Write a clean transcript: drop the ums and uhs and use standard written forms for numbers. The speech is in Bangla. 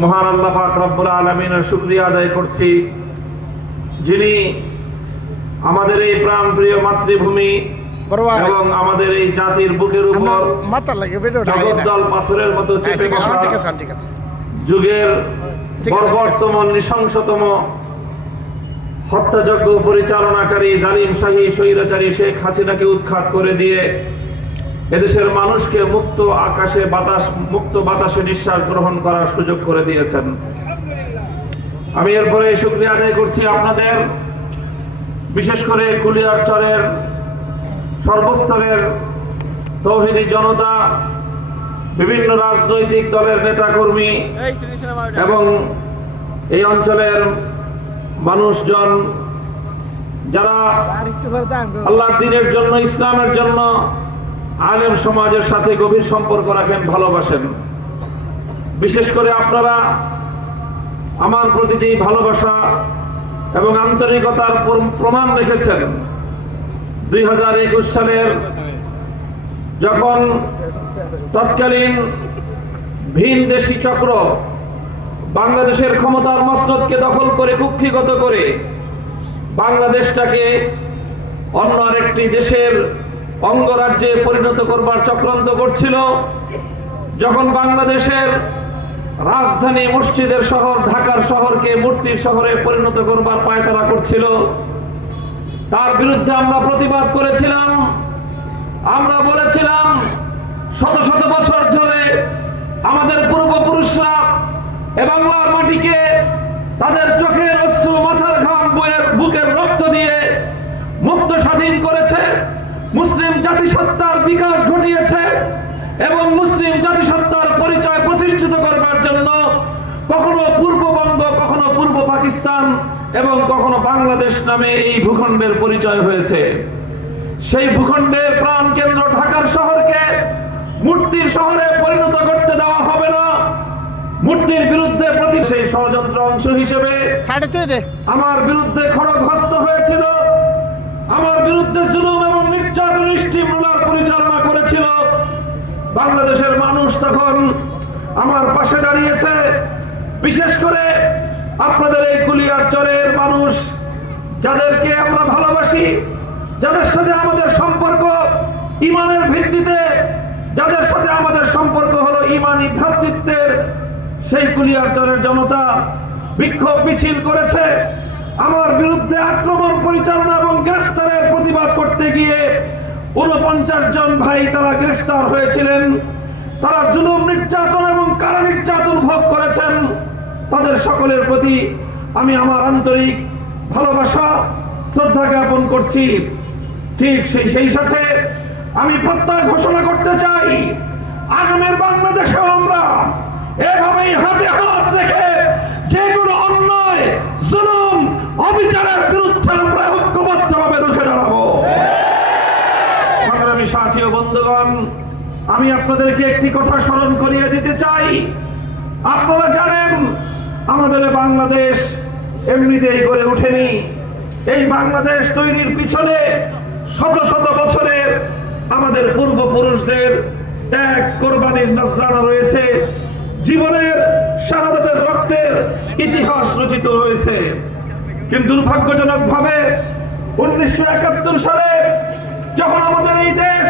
মহান আল্লাহ পাক রব্বুল আলামিনের শুকরিয়া আদায় করছি, যিনি আমাদের এই প্রাণপ্রিয় মাতৃভূমি এবং আমাদের এই জাতির বুকের উপর জগদ্দল পাথরের মতো চেপে বসা যুগের বর্বরতম নৃশংসতম হত্যাযজ্ঞ পরিচালনাকারী জালিম শাহী স্বৈরাচারী শেখ হাসিনাকে উৎখাত করে দিয়ে এদেশের মানুষকে মুক্ত বাতাসে নিঃশ্বাস গ্রহণ করার সুযোগ করে দিয়েছেন। আমি এরপরে শুকরিয়া আদায় করছি আপনাদের, বিশেষ করে কুলিয়ারচরের সর্বস্তরের তৌহিদি জনতা, বিভিন্ন রাজনৈতিক দলের নেতাকর্মী এবং এই অঞ্চলের মানুষজন যারা আল্লাহর দ্বীনের জন্য, ইসলামের জন্য আলেম সমাজের সাথে গভীর সম্পর্ক রাখেন, ভালোবাসেন। বিশেষ করে আপনারা আমার প্রতি যে ভালোবাসা এবং আন্তরিকতার প্রমাণ রেখেছেন 2021 সালের যখন তৎকালীন ভিনদেশী চক্র বাংলাদেশের ক্ষমতার মসনদকে দখল করে কুক্ষিগত করে বাংলাদেশটাকে অন্য আরেকটি দেশের অঙ্গরাজ্যে পরিণত করবার চক্রান্ত করছিল, যখন বাংলাদেশের রাজধানী মসজিদের শহর ঢাকার শহরকে মূর্তির শহরে পরিণত করবার পায়তারা করছিল, তার বিরুদ্ধে আমরা প্রতিবাদ করেছিলাম। আমরা বলেছিলাম শত শত বছর ধরে আমাদের পূর্বপুরুষরা এ বাংলার মাটিকে তাদের চোখের অশ্রু, মাথার ঘাম, বুকের রক্ত দিয়ে মুক্ত স্বাধীন করেছে, মুসলিম জাতিসত্তার বিকাশ ঘটিয়েছে এবং মুসলিম জাতিসত্তার পরিচয় প্রতিষ্ঠিত করবার জন্য কখনো পূর্ববঙ্গ, কখনো পূর্ব পাকিস্তান এবং কখনো বাংলাদেশ নামে এই ভূখণ্ডের পরিচয় হয়েছে। সেই ভূখণ্ডের প্রাণ কেন্দ্র ঢাকার শহরকে মূর্তির শহরে পরিণত করতে দেওয়া হবে না। মূর্তির বিরুদ্ধে সেই ষড়যন্ত্র অংশ হিসেবে আমার বিরুদ্ধে খড়গহস্ত হয়েছিল, আমার বিরুদ্ধে জুলুম এবং নির্যাতন স্টিমরোলার পরিচালনা করেছিল। বাংলাদেশের মানুষ তখন আমার পাশে দাঁড়িয়েছে। বিশেষ করে আপনাদের এই কুলিয়ারচরের মানুষ, যাদেরকে আমরা ভালোবাসি, যাদের সাথে আমাদের সম্পর্ক ইমানের ভিত্তিতে, যাদের সাথে আমাদের সম্পর্ক হলো ইমানি ভ্রাতৃত্বের, সেই কুলিয়ারচরের জনতা বিক্ষোভ মিছিল করেছে। আমার বিরুদ্ধে আক্রমণ পরিচালনা এবং গ্রেফতারের প্রতিবাদ করতে গিয়ে 49 জন ভাই তারা গ্রেফতার হয়েছিলেন। তারা জুলুম, নির্যাতন এবং কারা নির্যাতন ভোগ করেছেন। তাদের সকলের প্রতি আমি আমার আন্তরিক ভালোবাসা, শ্রদ্ধা জ্ঞাপন করছি। ঠিক সেই সাথে আমি প্রত্যয় ঘোষণা করতে চাই, আগামীর বাংলাদেশেও আমরা এভাবেই হাতে হাত রেখে যেগুলো অন্যায়, জুলুম, অবিচারের বিরুদ্ধে আমরা ঐক্যবদ্ধভাবে রুখে দাঁড়াবো। সংগ্রামী সাথী ও বন্ধুগণ, আমি আপনাদেরকে একটি কথা স্মরণ করিয়ে দিতে চাই। আপনারা জানেন আমাদের বাংলাদেশ এমনিতেই গড়ে ওঠেনি। এই বাংলাদেশ তৈরির পিছনে শত শত বছরের আমাদের পূর্বপুরুষদের ত্যাগ, কোরবানির নজরানা রয়েছে, জীবনের শাহাদাতের রক্তের ইতিহাস রচিত হয়েছে। কিন্তু দুর্ভাগ্যজনক ভাবে 1971 সালে যখন আমাদের এই দেশ